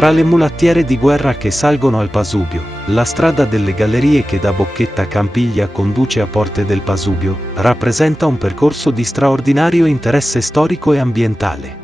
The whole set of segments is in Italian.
Tra le mulattiere di guerra che salgono al Pasubio, la strada delle gallerie che da Bocchetta Campiglia conduce a Porte del Pasubio, rappresenta un percorso di straordinario interesse storico e ambientale.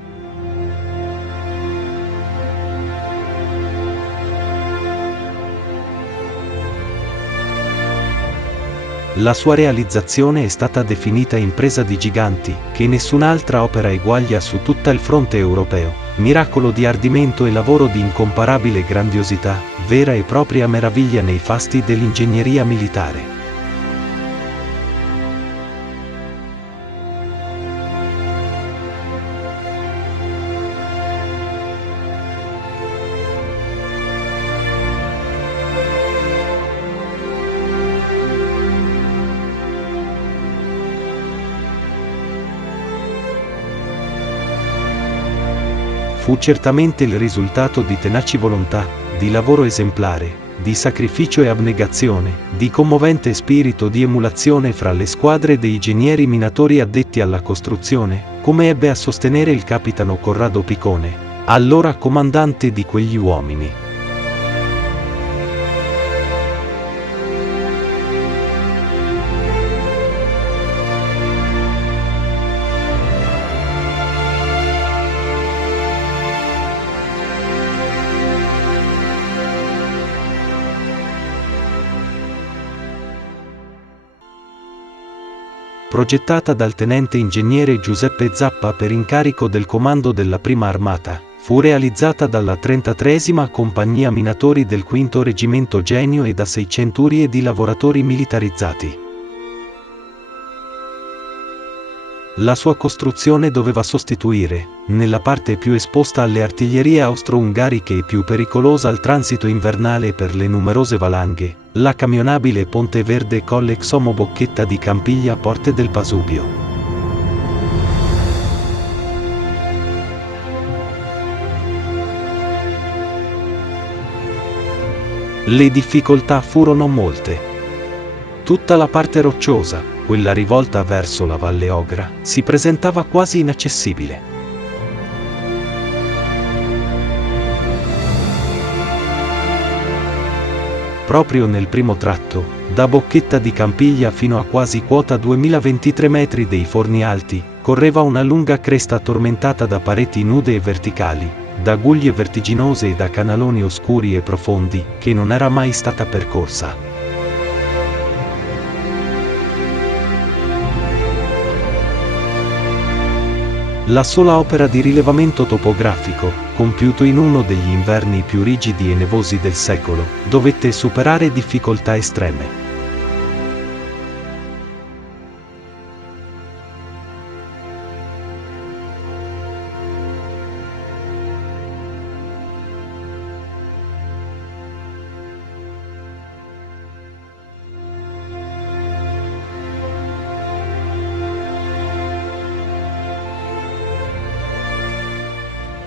La sua realizzazione è stata definita impresa di giganti, che nessun'altra opera eguaglia su tutto il fronte europeo, miracolo di ardimento e lavoro di incomparabile grandiosità, vera e propria meraviglia nei fasti dell'ingegneria militare. Fu certamente il risultato di tenaci volontà, di lavoro esemplare, di sacrificio e abnegazione, di commovente spirito di emulazione fra le squadre dei genieri minatori addetti alla costruzione, come ebbe a sostenere il capitano Corrado Picone, allora comandante di quegli uomini. Progettata dal tenente ingegnere Giuseppe Zappa per incarico del comando della Prima Armata, fu realizzata dalla 33esima Compagnia Minatori del V Reggimento Genio e da 6 centurie di lavoratori militarizzati. La sua costruzione doveva sostituire, nella parte più esposta alle artiglierie austro-ungariche e più pericolosa al transito invernale per le numerose valanghe, la camionabile Ponte Verde Colle Xomo Bocchetta di Campiglia Porte del Pasubio. Le difficoltà furono molte. Tutta la parte rocciosa, quella rivolta verso la Valle Ogra, si presentava quasi inaccessibile. Proprio nel primo tratto, da Bocchetta di Campiglia fino a quasi quota 2023 metri dei Forni Alti, correva una lunga cresta tormentata da pareti nude e verticali, da guglie vertiginose e da canaloni oscuri e profondi, che non era mai stata percorsa. La sola opera di rilevamento topografico, compiuto in uno degli inverni più rigidi e nevosi del secolo, dovette superare difficoltà estreme.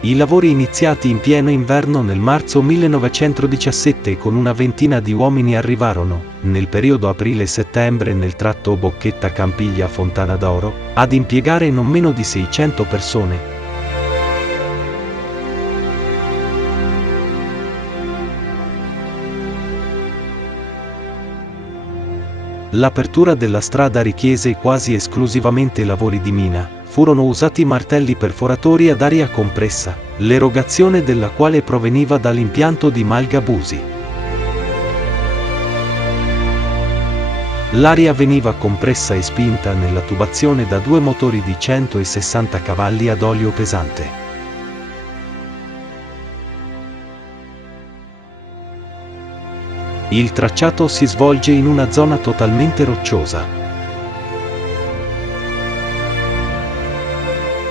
I lavori iniziati in pieno inverno nel marzo 1917 con una ventina di uomini arrivarono, nel periodo aprile-settembre nel tratto Bocchetta Campiglia Fontana d'Oro, ad impiegare non meno di 600 persone. L'apertura della strada richiese quasi esclusivamente lavori di mina. Furono usati martelli perforatori ad aria compressa, l'erogazione della quale proveniva dall'impianto di Malgabusi. L'aria veniva compressa e spinta nella tubazione da 2 motori di 160 cavalli ad olio pesante. Il tracciato si svolge in una zona totalmente rocciosa.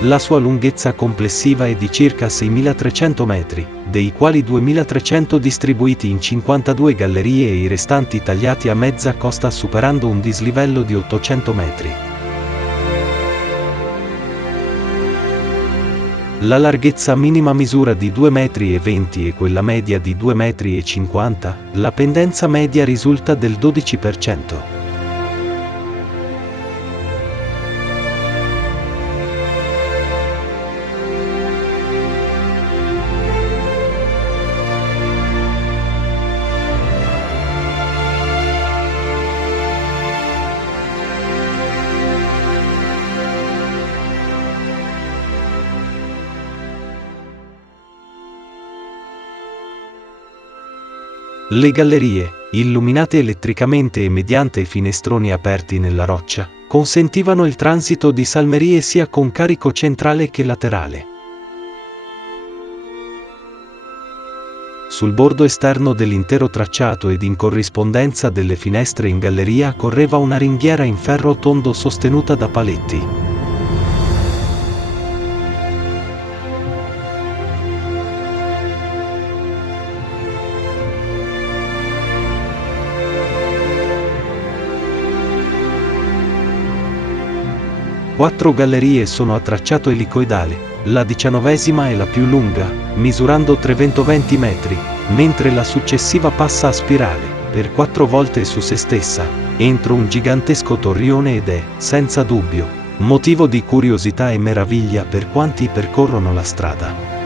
La sua lunghezza complessiva è di circa 6.300 metri, dei quali 2.300 distribuiti in 52 gallerie e i restanti tagliati a mezza costa superando un dislivello di 800 metri. La larghezza minima misura di 2,20 metri e quella media di 2,50 metri, la pendenza media risulta del 12%. Le gallerie, illuminate elettricamente e mediante finestroni aperti nella roccia, consentivano il transito di salmerie sia con carico centrale che laterale. Sul bordo esterno dell'intero tracciato ed in corrispondenza delle finestre in galleria correva una ringhiera in ferro tondo sostenuta da paletti. Quattro gallerie sono a tracciato elicoidale, la 19ª è la più lunga, misurando 320 metri, mentre la successiva passa a spirale, per 4 volte su se stessa, entro un gigantesco torrione ed è, senza dubbio, motivo di curiosità e meraviglia per quanti percorrono la strada.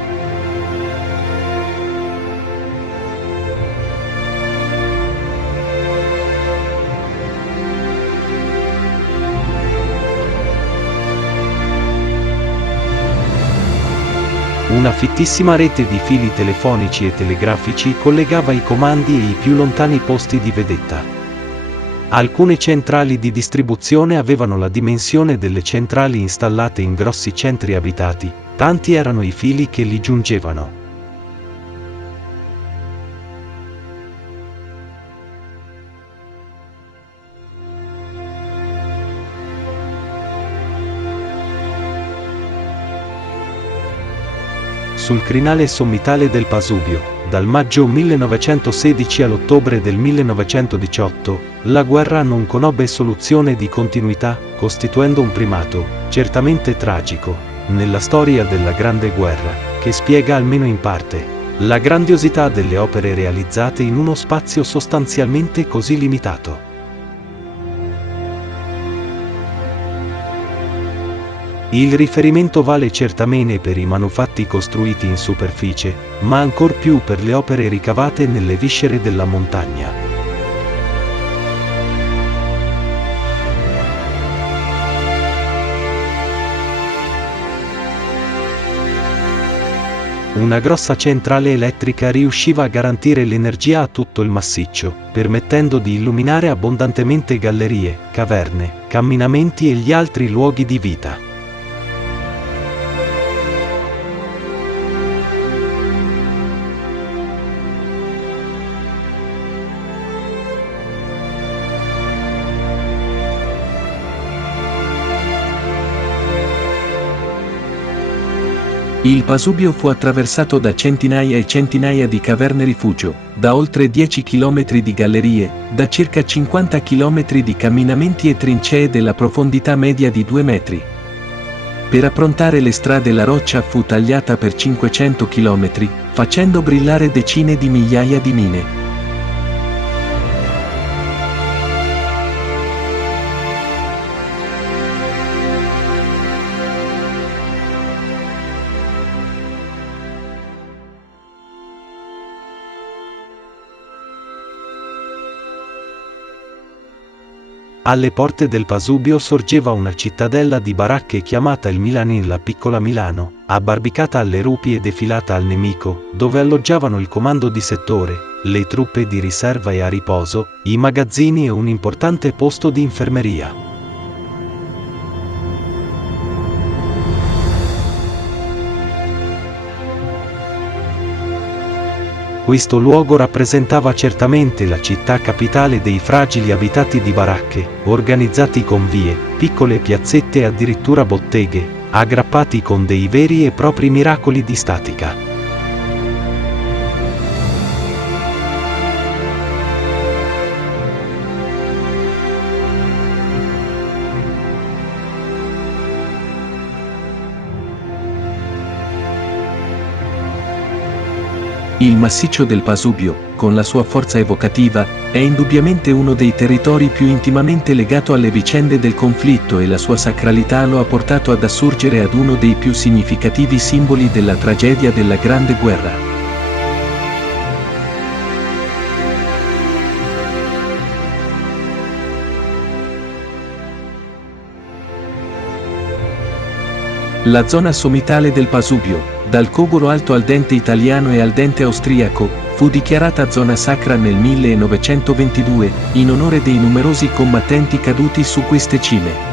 Una fittissima rete di fili telefonici e telegrafici collegava i comandi e i più lontani posti di vedetta. Alcune centrali di distribuzione avevano la dimensione delle centrali installate in grossi centri abitati, tanti erano i fili che li giungevano. Sul crinale sommitale del Pasubio, dal maggio 1916 all'ottobre del 1918, la guerra non conobbe soluzione di continuità, costituendo un primato, certamente tragico, nella storia della Grande Guerra, che spiega almeno in parte la grandiosità delle opere realizzate in uno spazio sostanzialmente così limitato. Il riferimento vale certamente per i manufatti costruiti in superficie, ma ancor più per le opere ricavate nelle viscere della montagna. Una grossa centrale elettrica riusciva a garantire l'energia a tutto il massiccio, permettendo di illuminare abbondantemente gallerie, caverne, camminamenti e gli altri luoghi di vita. Il Pasubio fu attraversato da centinaia e centinaia di caverne rifugio, da oltre 10 km di gallerie, da circa 50 km di camminamenti e trincee della profondità media di 2 metri. Per approntare le strade la roccia fu tagliata per 500 km, facendo brillare decine di migliaia di mine. Alle porte del Pasubio sorgeva una cittadella di baracche chiamata il Milanin, la piccola Milano, abbarbicata alle rupi e defilata al nemico, dove alloggiavano il comando di settore, le truppe di riserva e a riposo, i magazzini e un importante posto di infermeria. Questo luogo rappresentava certamente la città capitale dei fragili abitati di baracche, organizzati con vie, piccole piazzette e addirittura botteghe, aggrappati con dei veri e propri miracoli di statica. Il massiccio del Pasubio, con la sua forza evocativa, è indubbiamente uno dei territori più intimamente legato alle vicende del conflitto e la sua sacralità lo ha portato ad assurgere ad uno dei più significativi simboli della tragedia della Grande Guerra. La zona sommitale del Pasubio, dal Coguro Alto al Dente italiano e al Dente austriaco, fu dichiarata zona sacra nel 1922, in onore dei numerosi combattenti caduti su queste cime.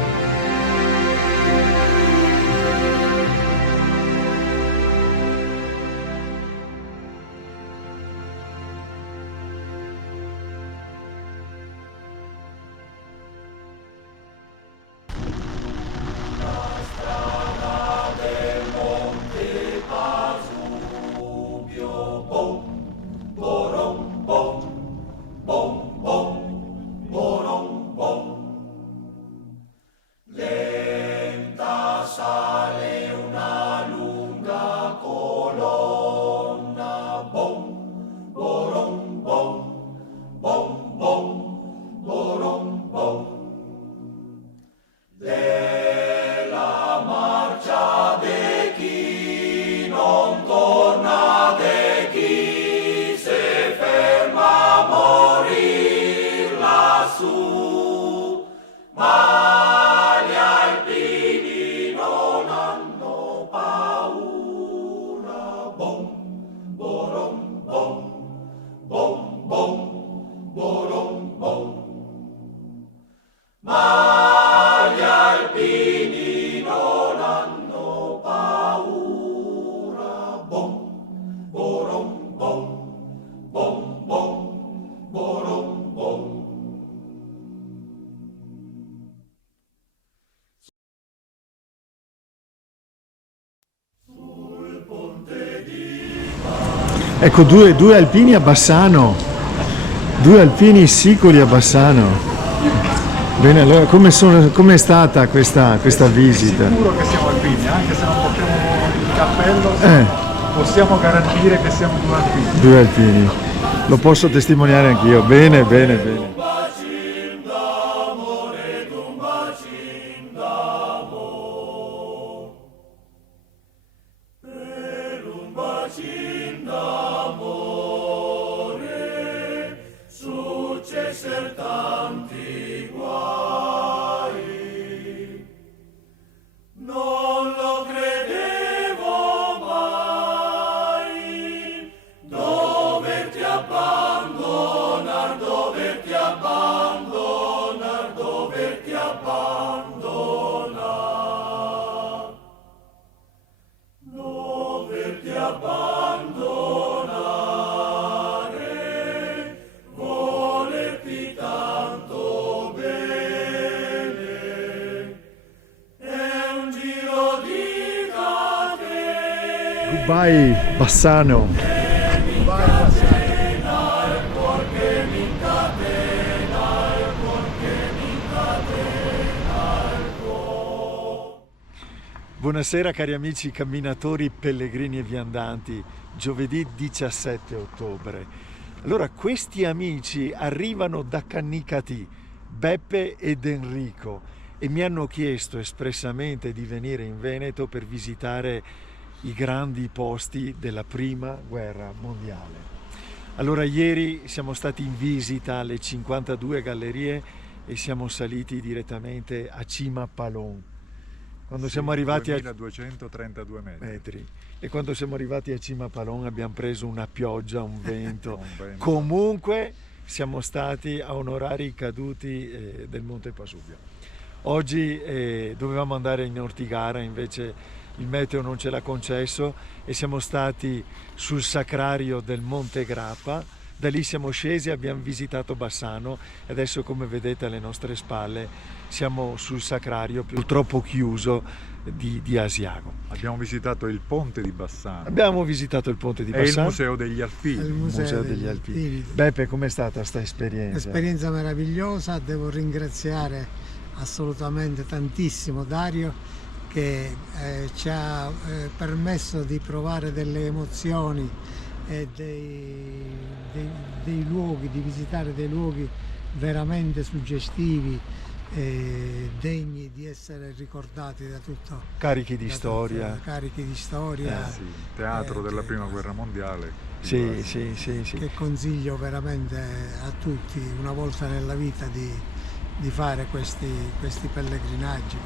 Ecco, due alpini a Bassano, 2 alpini sicuri a Bassano. Bene, allora com'è stata questa visita? Sicuro che siamo alpini, anche se non portiamo il cappello, possiamo garantire che siamo 2 alpini. 2 alpini, lo posso testimoniare anch'io, bene, bene, bene. Goodbye Bassano. Buonasera cari amici camminatori, pellegrini e viandanti, giovedì 17 ottobre. Allora, questi amici arrivano da Canicattì, Beppe ed Enrico, e mi hanno chiesto espressamente di venire in Veneto per visitare i grandi posti della prima guerra mondiale. Allora ieri siamo stati in visita alle 52 gallerie e siamo saliti direttamente a Cima Palon. Quando siamo arrivati 2232 metri. E quando siamo arrivati a Cima Palon abbiamo preso una pioggia, un vento. Comunque siamo stati a onorare i caduti del Monte Pasubio. Oggi dovevamo andare in Ortigara, invece il meteo non ce l'ha concesso e siamo stati sul sacrario del Monte Grappa. Da lì siamo scesi, abbiamo visitato Bassano e adesso, come vedete alle nostre spalle, siamo sul sacrario purtroppo chiuso di Asiago. Abbiamo visitato il ponte di Bassano. Abbiamo visitato il ponte di Bassano. E il Museo degli Alpini. Il Museo degli Alpini. Beppe, com'è stata questa esperienza? Esperienza meravigliosa, devo ringraziare assolutamente tantissimo Dario che ci ha permesso di provare delle emozioni e dei luoghi, di visitare dei luoghi veramente suggestivi, degni di essere ricordati da tutto. Carichi di storia. Carichi di storia. Sì, teatro della prima guerra mondiale. Sì. Che consiglio veramente a tutti una volta nella vita di di fare questi pellegrinaggi,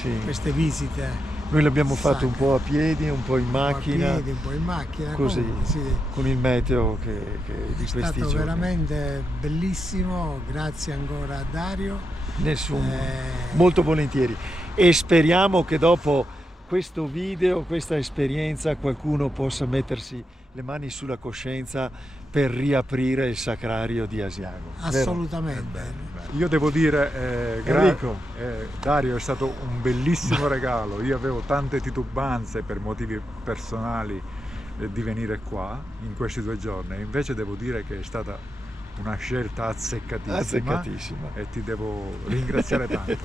Sì. queste visite. Noi l'abbiamo fatto un sacre. po' a piedi, un po' in Un po' a macchina, piedi, un po' in macchina, così, comunque, sì. con il meteo che di È questi stato giorni. veramente bellissimo, grazie ancora a Dario. Nessuno, Eh, molto volentieri. E speriamo che dopo questo video, questa esperienza, qualcuno possa mettersi le mani sulla coscienza per riaprire il sacrario di Asiago. vero? Assolutamente. Io devo dire, Enrico. Dario, è stato un bellissimo regalo. Io avevo tante titubanze per motivi personali di venire qua in questi 2 giorni, e invece devo dire che è stata una scelta azzeccatissima, Azzeccatissima. e ti devo ringraziare tanto.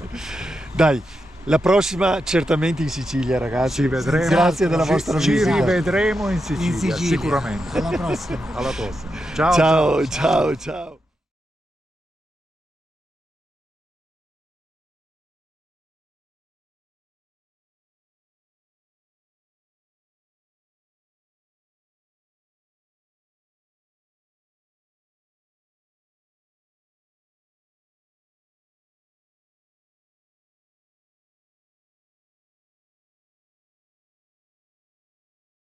Dai, la prossima certamente in Sicilia, ragazzi. Ci vedremo. Grazie della vostra Ci visita. rivedremo in Sicilia, In Sicilia. sicuramente. Alla prossima. Alla prossima. Ciao, Ciao, ciao, ciao.